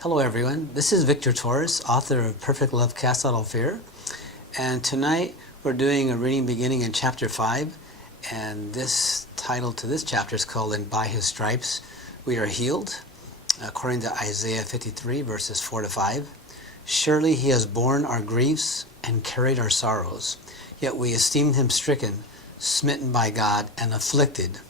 Hello everyone, this is Victor Torres, author of Perfect Love Casts Out All Fear, and tonight we're doing a reading beginning in chapter 5, and this title to this chapter is called "And by His Stripes We Are Healed," according to Isaiah 53 verses 4 to 5. Surely He has borne our griefs and carried our sorrows, yet we esteemed Him stricken, smitten by God, and afflicted.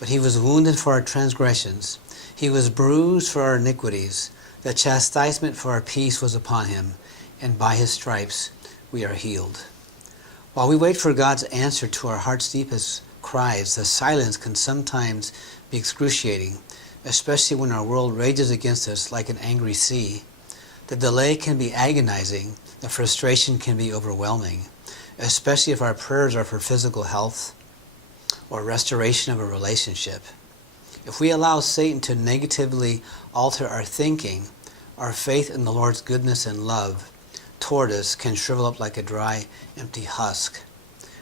But He was wounded for our transgressions, He was bruised for our iniquities. The chastisement for our peace was upon Him, and by His stripes we are healed. While we wait for God's answer to our heart's deepest cries, the silence can sometimes be excruciating, especially when our world rages against us like an angry sea. The delay can be agonizing, the frustration can be overwhelming, especially if our prayers are for physical health or restoration of a relationship. If we allow Satan to negatively alter our thinking, our faith in the Lord's goodness and love toward us can shrivel up like a dry, empty husk.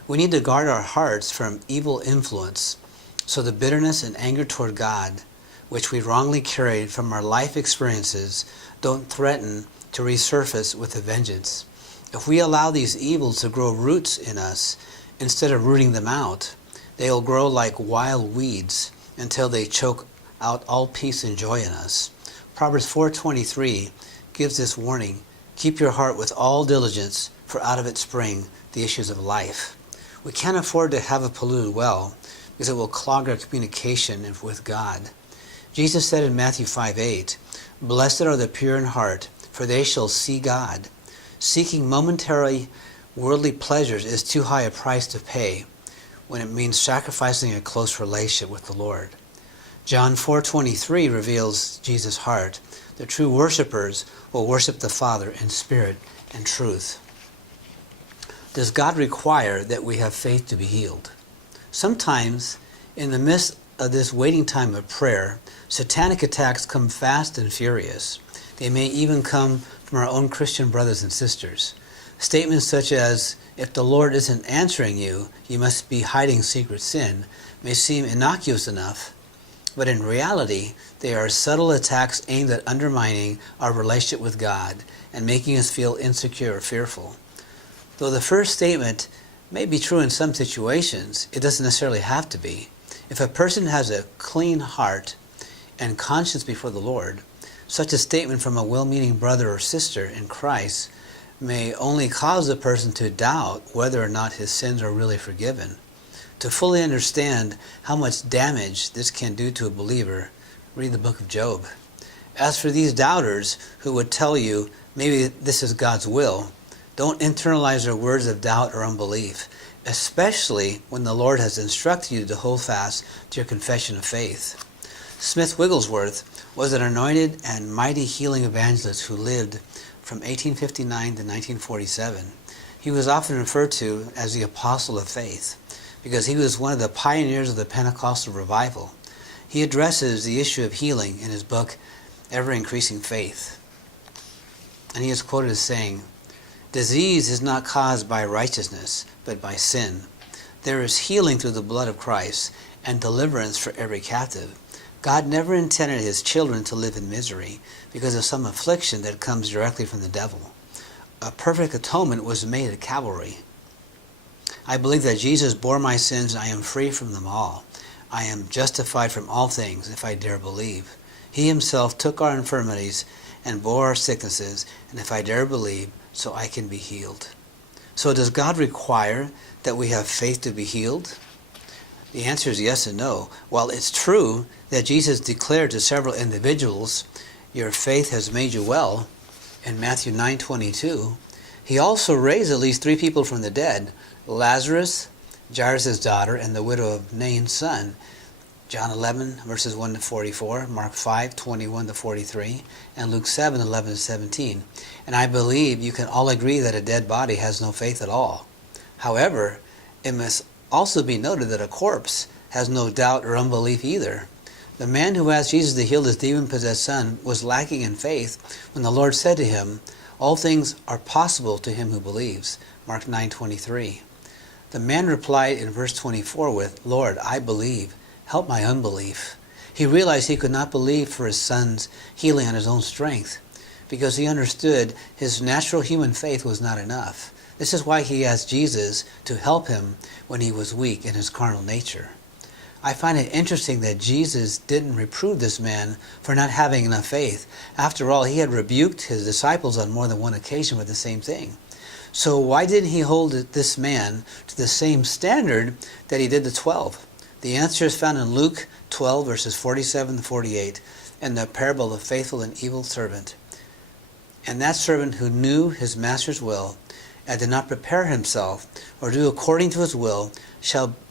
We need to guard our hearts from evil influence, so the bitterness and anger toward God, which we wrongly carried from our life experiences, don't threaten to resurface with a vengeance. If we allow these evils to grow roots in us, instead of rooting them out, they will grow like wild weeds, until they choke out all peace and joy in us. Proverbs 4:23 gives this warning: keep your heart with all diligence, for out of it spring the issues of life. We can't afford to have a polluted well, because it will clog our communication with God. Jesus said in Matthew 5:8, "Blessed are the pure in heart, for they shall see God." Seeking momentary worldly pleasures is too high a price to pay when it means sacrificing a close relationship with the Lord. John 4:23 reveals Jesus' heart. The true worshipers will worship the Father in spirit and truth. Does God require that we have faith to be healed? Sometimes, in the midst of this waiting time of prayer, satanic attacks come fast and furious. They may even come from our own Christian brothers and sisters. Statements such as, "If the Lord isn't answering you, you must be hiding secret sin," may seem innocuous enough, but in reality, they are subtle attacks aimed at undermining our relationship with God and making us feel insecure or fearful. Though the first statement may be true in some situations, it doesn't necessarily have to be. If a person has a clean heart and conscience before the Lord, such a statement from a well-meaning brother or sister in Christ may only cause the person to doubt whether or not his sins are really forgiven. To fully understand how much damage this can do to a believer, read the book of Job. As for these doubters who would tell you maybe this is God's will, don't internalize their words of doubt or unbelief, especially when the Lord has instructed you to hold fast to your confession of faith. Smith Wigglesworth was an anointed and mighty healing evangelist who lived from 1859 to 1947. He was often referred to as the Apostle of Faith because he was one of the pioneers of the Pentecostal revival. He addresses the issue of healing in his book, Ever Increasing Faith. And he is quoted as saying, "Disease is not caused by righteousness, but by sin. There is healing through the blood of Christ and deliverance for every captive. God never intended His children to live in misery because of some affliction that comes directly from the devil. A perfect atonement was made at Calvary. I believe that Jesus bore my sins and I am free from them all. I am justified from all things if I dare believe. He Himself took our infirmities and bore our sicknesses, and if I dare believe, so I can be healed." So does God require that we have faith to be healed? The answer is yes and no. While it's true that Jesus declared to several individuals, "Your faith has made you well," in Matthew 9:22, He also raised at least 3 people from the dead: Lazarus, Jairus' daughter, and the widow of Nain's son. John 11, verses 1 to 44, Mark 5, 21 to 43, and Luke 7, 11 to 17. And I believe you can all agree that a dead body has no faith at all. However, it must also be noted that a corpse has no doubt or unbelief either. The man who asked Jesus to heal his demon-possessed son was lacking in faith when the Lord said to him, "All things are possible to him who believes." Mark 9:23. The man replied in verse 24 with, "Lord, I believe. Help my unbelief." He realized he could not believe for his son's healing on his own strength. because he understood his natural human faith was not enough. This is why he asked Jesus to help him when he was weak in his carnal nature. I find it interesting that Jesus didn't reprove this man for not having enough faith. After all, he had rebuked his disciples on more than one occasion with the same thing. So why didn't he hold this man to the same standard that he did the 12? The answer is found in Luke 12, verses 47 to 48, in the parable of the faithful and evil servant. And that servant who knew his master's will and did not prepare himself or do according to his will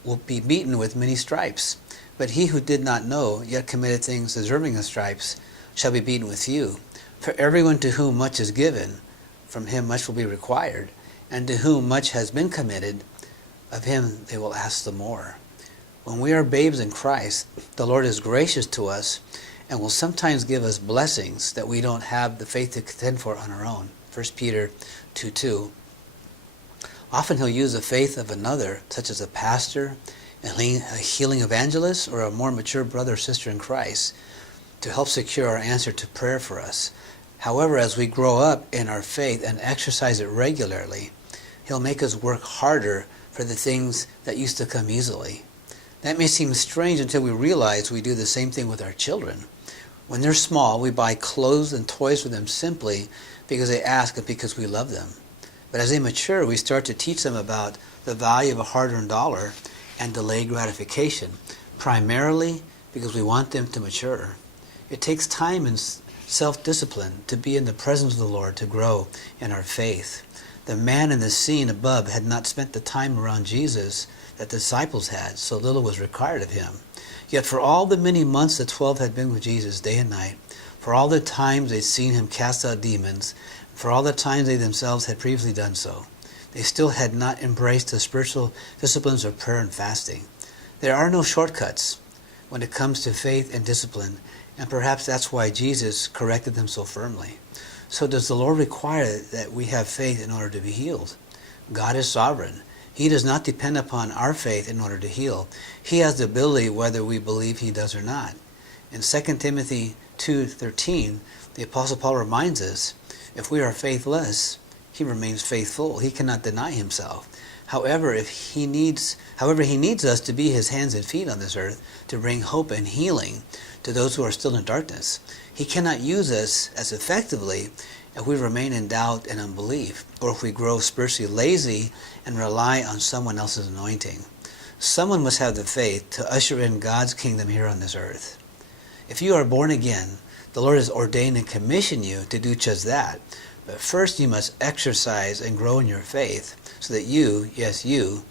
will be beaten with many stripes. But he who did not know, yet committed things deserving of stripes, shall be beaten with few. For everyone to whom much is given, from him much will be required, and to whom much has been committed, of him they will ask the more. When we are babes in Christ, the Lord is gracious to us and will sometimes give us blessings that we don't have the faith to contend for on our own. 1 Peter 2:2. Often he'll use the faith of another, such as a pastor, a healing evangelist, or a more mature brother or sister in Christ, to help secure our answer to prayer for us. However, as we grow up in our faith and exercise it regularly, he'll make us work harder for the things that used to come easily. That may seem strange until we realize we do the same thing with our children. When they're small, we buy clothes and toys for them simply because they ask and because we love them. But as they mature, we start to teach them about the value of a hard-earned dollar and delayed gratification, primarily because we want them to mature. It takes time and self-discipline to be in the presence of the Lord to grow in our faith. The man in the scene above had not spent the time around Jesus that the disciples had, so little was required of him. Yet for all the many months the 12 had been with Jesus day and night, for all the times they'd seen him cast out demons, for all the times they themselves had previously done so, they still had not embraced the spiritual disciplines of prayer and fasting. There are no shortcuts when it comes to faith and discipline, and perhaps that's why Jesus corrected them so firmly. So does the Lord require that we have faith in order to be healed? God is sovereign. He does not depend upon our faith in order to heal. He has the ability whether we believe he does or not. In 2 Timothy 2:13, the Apostle Paul reminds us, if we are faithless, he remains faithful. He cannot deny himself. However, he needs us to be his hands and feet on this earth to bring hope and healing to those who are still in darkness. He cannot use us as effectively if we remain in doubt and unbelief, or if we grow spiritually lazy and rely on someone else's anointing. Someone must have the faith to usher in God's kingdom here on this earth. If you are born again, the Lord has ordained and commissioned you to do just that. But first you must exercise and grow in your faith so that you, yes you,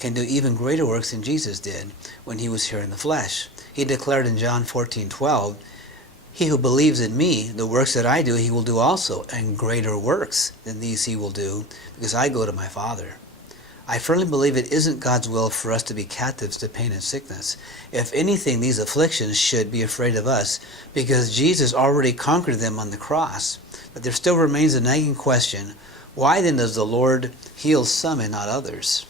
can do even greater works than Jesus did when he was here in the flesh. He declared in John 14:12, he who believes in me, the works that I do, he will do also, and greater works than these he will do, because I go to my Father. I firmly believe it isn't God's will for us to be captives to pain and sickness. If anything, these afflictions should be afraid of us, because Jesus already conquered them on the cross. But there still remains a nagging question, why then does the Lord heal some and not others?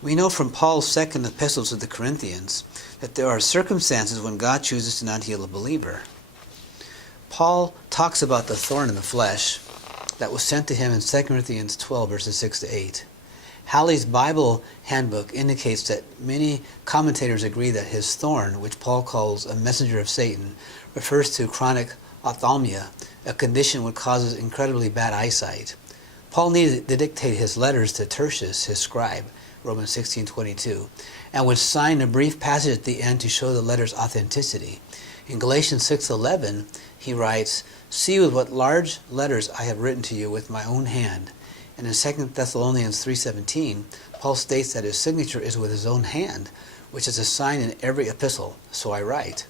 We know from Paul's second epistle to the Corinthians that there are circumstances when God chooses to not heal a believer. Paul talks about the thorn in the flesh that was sent to him in 2 Corinthians 12, verses 6 to 8. Halley's Bible handbook indicates that many commentators agree that his thorn, which Paul calls a messenger of Satan, refers to chronic ophthalmia, a condition which causes incredibly bad eyesight. Paul needed to dictate his letters to Tertius, his scribe, Romans 16:22, and would sign a brief passage at the end to show the letter's authenticity. In Galatians 6:11, he writes, "See with what large letters I have written to you with my own hand." And in 2 Thessalonians 3:17, Paul states that his signature is with his own hand, which is a sign in every epistle, so I write.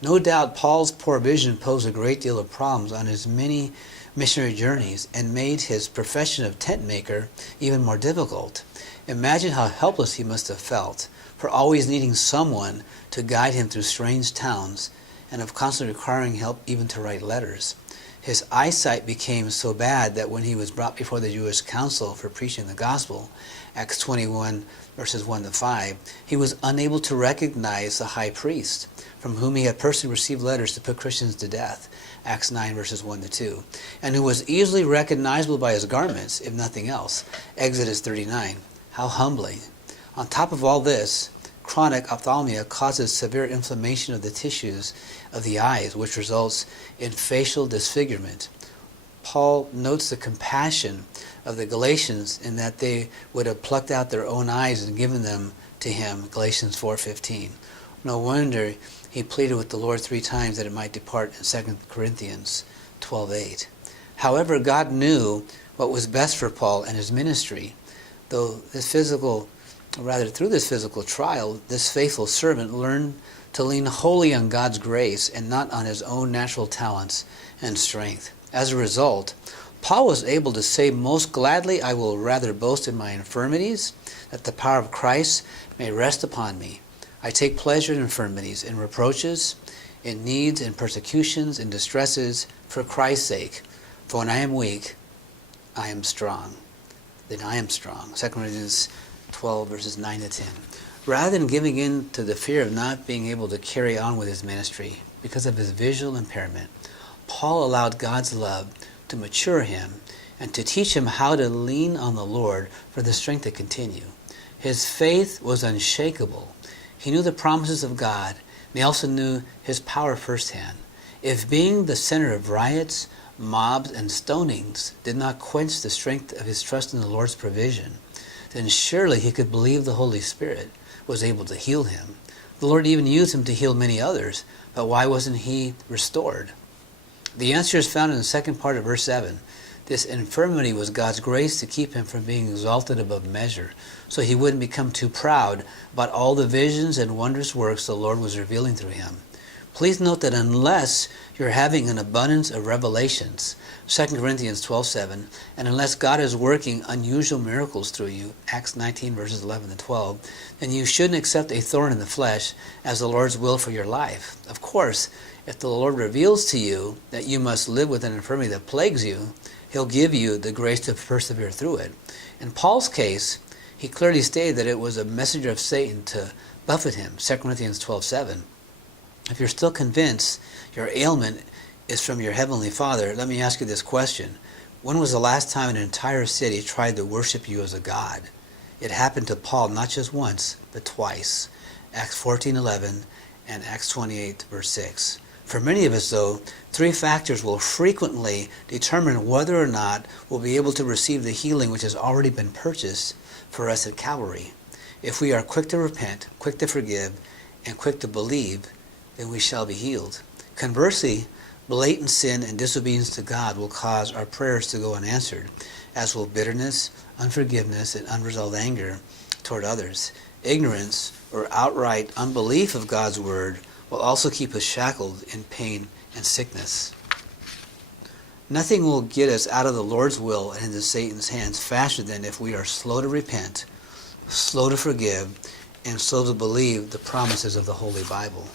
No doubt Paul's poor vision posed a great deal of problems on his many missionary journeys and made his profession of tent maker even more difficult. Imagine how helpless he must have felt for always needing someone to guide him through strange towns and of constantly requiring help even to write letters. His eyesight became so bad that when he was brought before the Jewish council for preaching the gospel, Acts 21 verses 1 to 5, he was unable to recognize the high priest, from whom he had personally received letters to put Christians to death. Acts 9 verses 1 to 2, and who was easily recognizable by his garments, if nothing else. Exodus 39. How humbling. On top of all this, chronic ophthalmia causes severe inflammation of the tissues of the eyes, which results in facial disfigurement. Paul notes the compassion of the Galatians in that they would have plucked out their own eyes and given them to him, Galatians 4:15. No wonder he pleaded with the Lord 3 times that it might depart in 2 Corinthians 12:8. However, God knew what was best for Paul and his ministry. Through this physical trial, this faithful servant learned to lean wholly on God's grace and not on his own natural talents and strength. As a result, Paul was able to say, "Most gladly I will rather boast in my infirmities, that the power of Christ may rest upon me. I take pleasure in infirmities, in reproaches, in needs, in persecutions, in distresses, for Christ's sake. For when I am weak, I am strong." Then I am strong. 2 Corinthians 12 verses 9 to 10. Rather than giving in to the fear of not being able to carry on with his ministry because of his visual impairment, Paul allowed God's love to mature him and to teach him how to lean on the Lord for the strength to continue. His faith was unshakable. He knew the promises of God, and he also knew his power firsthand. If being the center of riots, mobs, and stonings did not quench the strength of his trust in the Lord's provision, then surely he could believe the Holy Spirit was able to heal him. The Lord even used him to heal many others, but why wasn't he restored? The answer is found in the second part of verse 7. This infirmity was God's grace to keep him from being exalted above measure, so he wouldn't become too proud about all the visions and wondrous works the Lord was revealing through him. Please note that unless you're having an abundance of revelations, 2 Corinthians 12:7, and unless God is working unusual miracles through you, Acts 19 verses 11 and 12, then you shouldn't accept a thorn in the flesh as the Lord's will for your life. Of course, if the Lord reveals to you that you must live with an infirmity that plagues you, he'll give you the grace to persevere through it. In Paul's case, he clearly stated that it was a messenger of Satan to buffet him, 2 Corinthians 12:7. If you're still convinced your ailment is from your Heavenly Father, let me ask you this question. When was the last time an entire city tried to worship you as a god? It happened to Paul not just once, but twice. Acts 14:11 and Acts 28 verse 6. For many of us, though, 3 factors will frequently determine whether or not we'll be able to receive the healing which has already been purchased for us at Calvary. If we are quick to repent, quick to forgive, and quick to believe, then we shall be healed. Conversely, blatant sin and disobedience to God will cause our prayers to go unanswered, as will bitterness, unforgiveness, and unresolved anger toward others. Ignorance or outright unbelief of God's word will also keep us shackled in pain and sickness. Nothing will get us out of the Lord's will and into Satan's hands faster than if we are slow to repent, slow to forgive, and slow to believe the promises of the Holy Bible.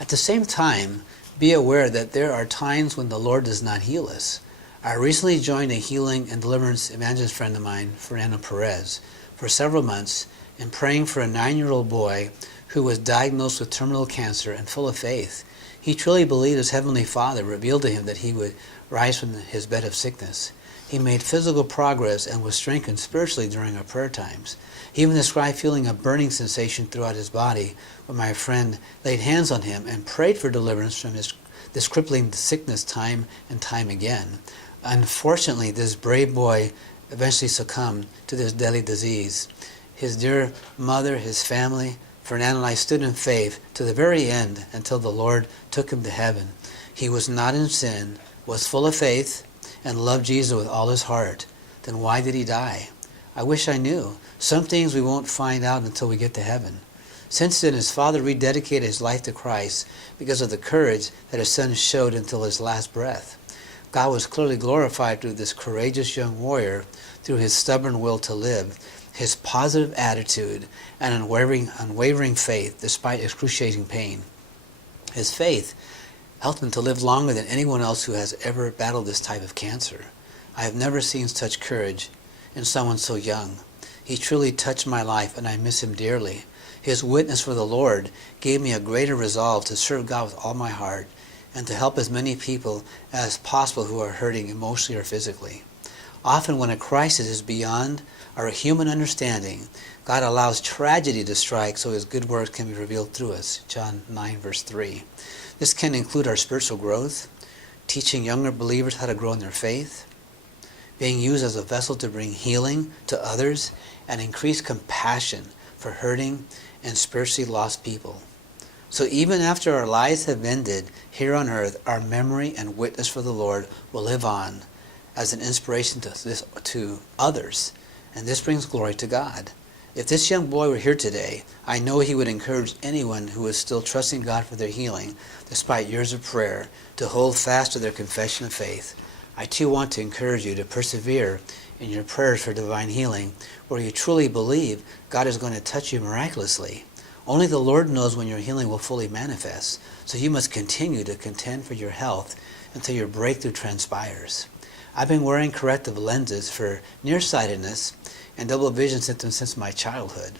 At the same time, be aware that there are times when the Lord does not heal us. I recently joined a healing and deliverance evangelist friend of mine, Fernando Perez, for several months in praying for a 9-year-old boy who was diagnosed with terminal cancer and full of faith. He truly believed his Heavenly Father revealed to him that he would rise from his bed of sickness. He made physical progress and was strengthened spiritually during our prayer times. He even described feeling a burning sensation throughout his body when my friend laid hands on him and prayed for deliverance from this crippling sickness time and time again. Unfortunately, this brave boy eventually succumbed to this deadly disease. His dear mother, his family, Fernando and I stood in faith to the very end until the Lord took him to heaven. He was not in sin, was full of faith, and loved Jesus with all his heart. Then why did he die? I wish I knew. Some things we won't find out until we get to heaven. Since then, his father rededicated his life to Christ because of the courage that his son showed until his last breath. God was clearly glorified through this courageous young warrior, through his stubborn will to live, his positive attitude, and unwavering faith despite excruciating pain. His faith helped him to live longer than anyone else who has ever battled this type of cancer. I have never seen such courage in someone so young. He truly touched my life, and I miss him dearly. His witness for the Lord gave me a greater resolve to serve God with all my heart and to help as many people as possible who are hurting emotionally or physically. Often when a crisis is beyond our human understanding, God allows tragedy to strike so His good works can be revealed through us. John 9 verse 3. This can include our spiritual growth, teaching younger believers how to grow in their faith, being used as a vessel to bring healing to others, and increase compassion for hurting and spiritually lost people. So even after our lives have ended here on earth, our memory and witness for the Lord will live on as an inspiration to others, and this brings glory to God. If this young boy were here today, I know he would encourage anyone who is still trusting God for their healing, despite years of prayer, to hold fast to their confession of faith. I too want to encourage you to persevere in your prayers for divine healing, where you truly believe God is going to touch you miraculously. Only the Lord knows when your healing will fully manifest, so you must continue to contend for your health until your breakthrough transpires. I've been wearing corrective lenses for nearsightedness and double vision symptoms since my childhood.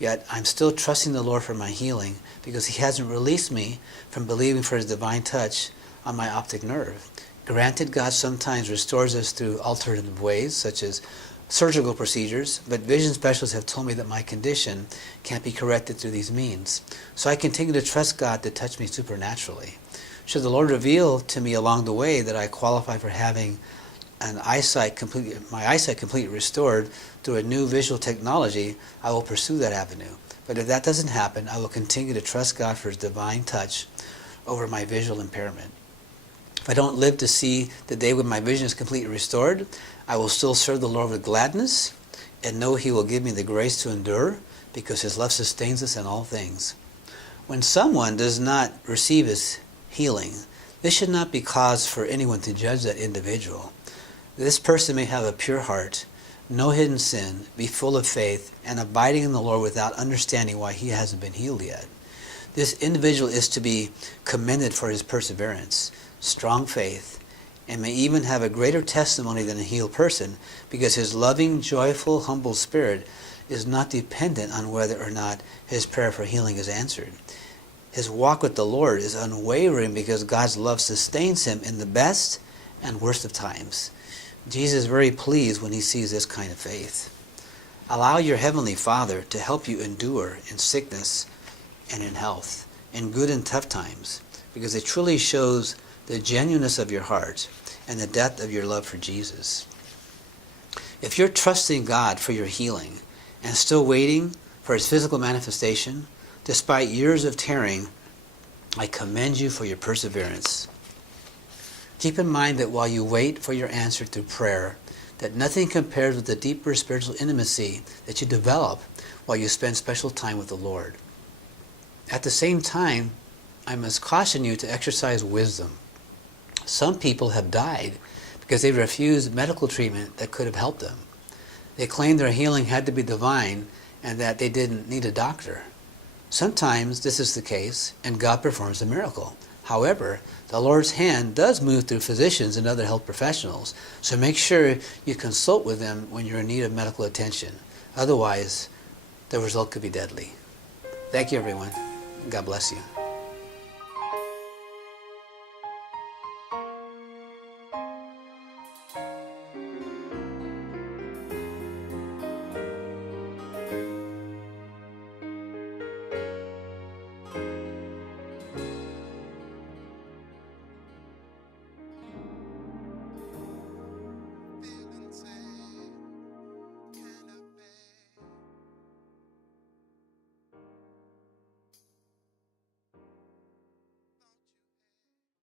Yet I'm still trusting the Lord for my healing because He hasn't released me from believing for His divine touch on my optic nerve. Granted, God sometimes restores us through alternative ways, such as surgical procedures, but vision specialists have told me that my condition can't be corrected through these means. So I continue to trust God to touch me supernaturally. Should the Lord reveal to me along the way that I qualify for having my eyesight completely restored through a new visual technology, I will pursue that avenue. But if that doesn't happen, I will continue to trust God for His divine touch over my visual impairment. If I don't live to see the day when my vision is completely restored, I will still serve the Lord with gladness and know He will give me the grace to endure because His love sustains us in all things. When someone does not receive His healing, this should not be cause for anyone to judge that individual. This person may have a pure heart, no hidden sin, be full of faith, and abiding in the Lord without understanding why he hasn't been healed yet. This individual is to be commended for his perseverance, strong faith, and may even have a greater testimony than a healed person because his loving, joyful, humble spirit is not dependent on whether or not his prayer for healing is answered. His walk with the Lord is unwavering because God's love sustains him in the best and worst of times. Jesus is very pleased when he sees this kind of faith. Allow your Heavenly Father to help you endure in sickness and in health, in good and tough times, because it truly shows the genuineness of your heart and the depth of your love for Jesus. If you're trusting God for your healing and still waiting for His physical manifestation, despite years of tearing, I commend you for your perseverance. Keep in mind that while you wait for your answer through prayer, that nothing compares with the deeper spiritual intimacy that you develop while you spend special time with the Lord. At the same time, I must caution you to exercise wisdom. Some people have died because they refused medical treatment that could have helped them. They claimed their healing had to be divine and that they didn't need a doctor. Sometimes this is the case and God performs a miracle. However, the Lord's hand does move through physicians and other health professionals, so make sure you consult with them when you're in need of medical attention. Otherwise, the result could be deadly. Thank you, everyone. God bless you.